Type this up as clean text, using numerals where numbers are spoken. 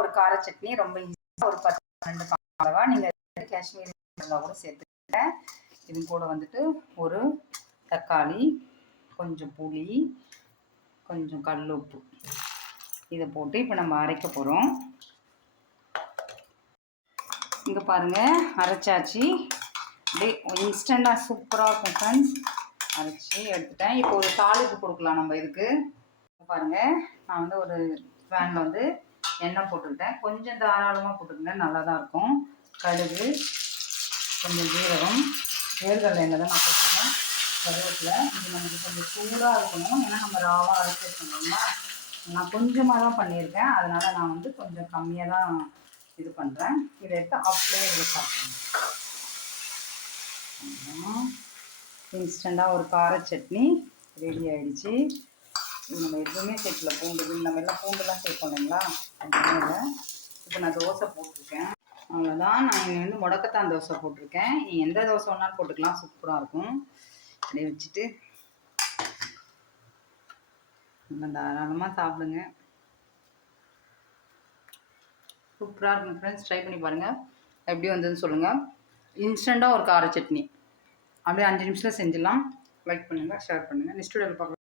ஒரு கார சட்னி ரொம்ப ஈஸியாக ஒரு 10-12 மிளகா நீங்கள் காஷ்மீரி மிளகா கூட சேர்த்துக்கிட்டேன். இது கூட வந்துட்டு ஒரு தக்காளி, கொஞ்சம் புளி, கொஞ்சம் கல் உப்பு இதை போட்டு இப்போ நம்ம அரைக்க போகிறோம். இங்கே பாருங்கள், அரைச்சாச்சு. அப்படியே இன்ஸ்டண்ட்டாக சூப்பராக இருக்கும் ஃப்ரெண்ட்ஸ். அரைச்சி எடுத்துட்டேன். இப்போ ஒரு தாளிப்பு கொடுக்கலாம் நம்ம இதுக்கு. பாருங்கள், நான் வந்து ஒரு பேனில் வந்து எண்ணெய் போட்டுக்கிட்டேன். கொஞ்சம் தாராளமாக போட்டுக்கங்க, நல்லா தான் இருக்கும். கடுகு, கொஞ்சம் ஜீரகம், வேர்க்கடலை எண்ணெய் தான் நான் போட்டுருக்கேன். கருவேப்பிலை. இது நமக்கு கொஞ்சம் சூடாக இருக்கணும், ஏன்னா நம்ம ராவாக அரைச்சி வச்சுருந்தோம்னா. நான் கொஞ்சமாக தான் பண்ணியிருக்கேன், அதனால் நான் வந்து கொஞ்சம் கம்மியாக தான் இது பண்ணுறேன். இதை எடுத்து அப்படியே இதில் சாப்பிடுங்க. இன்ஸ்டண்ட்டாக ஒரு கார சட்னி ரெடி ஆகிடுச்சு. இது நம்ம எதுவுமே சேர்க்கல, பூண்டு நம்ம எல்லாம் பூண்டுலாம் சேர்ப்போம் இல்லைங்களா, அதனால இப்போ நான் தோசை போட்டிருக்கேன். அவ்வளோதான். நான் இங்கே வந்து முடக்கத்தான் தோசை போட்டிருக்கேன். நீங்கள் எந்த தோசை வேணாலும் போட்டுக்கலாம், சூப்பராக இருக்கும். அப்படியே வச்சுட்டு நம்ம தாராளமாக சாப்பிடுங்க. சூப்பராக இருக்கும் ஃப்ரெண்ட்ஸ். ட்ரை பண்ணி பாருங்கள், எப்படி வந்ததுன்னு சொல்லுங்கள். இன்ஸ்டண்ட்டாக ஒரு கார சட்னி அப்படியே 5 நிமிஷத்தில் செஞ்சிடலாம். லைக் பண்ணுங்கள், ஷேர் பண்ணுங்கள். நெக்ஸ்ட் வீடியோவில் பார்க்கலாம்.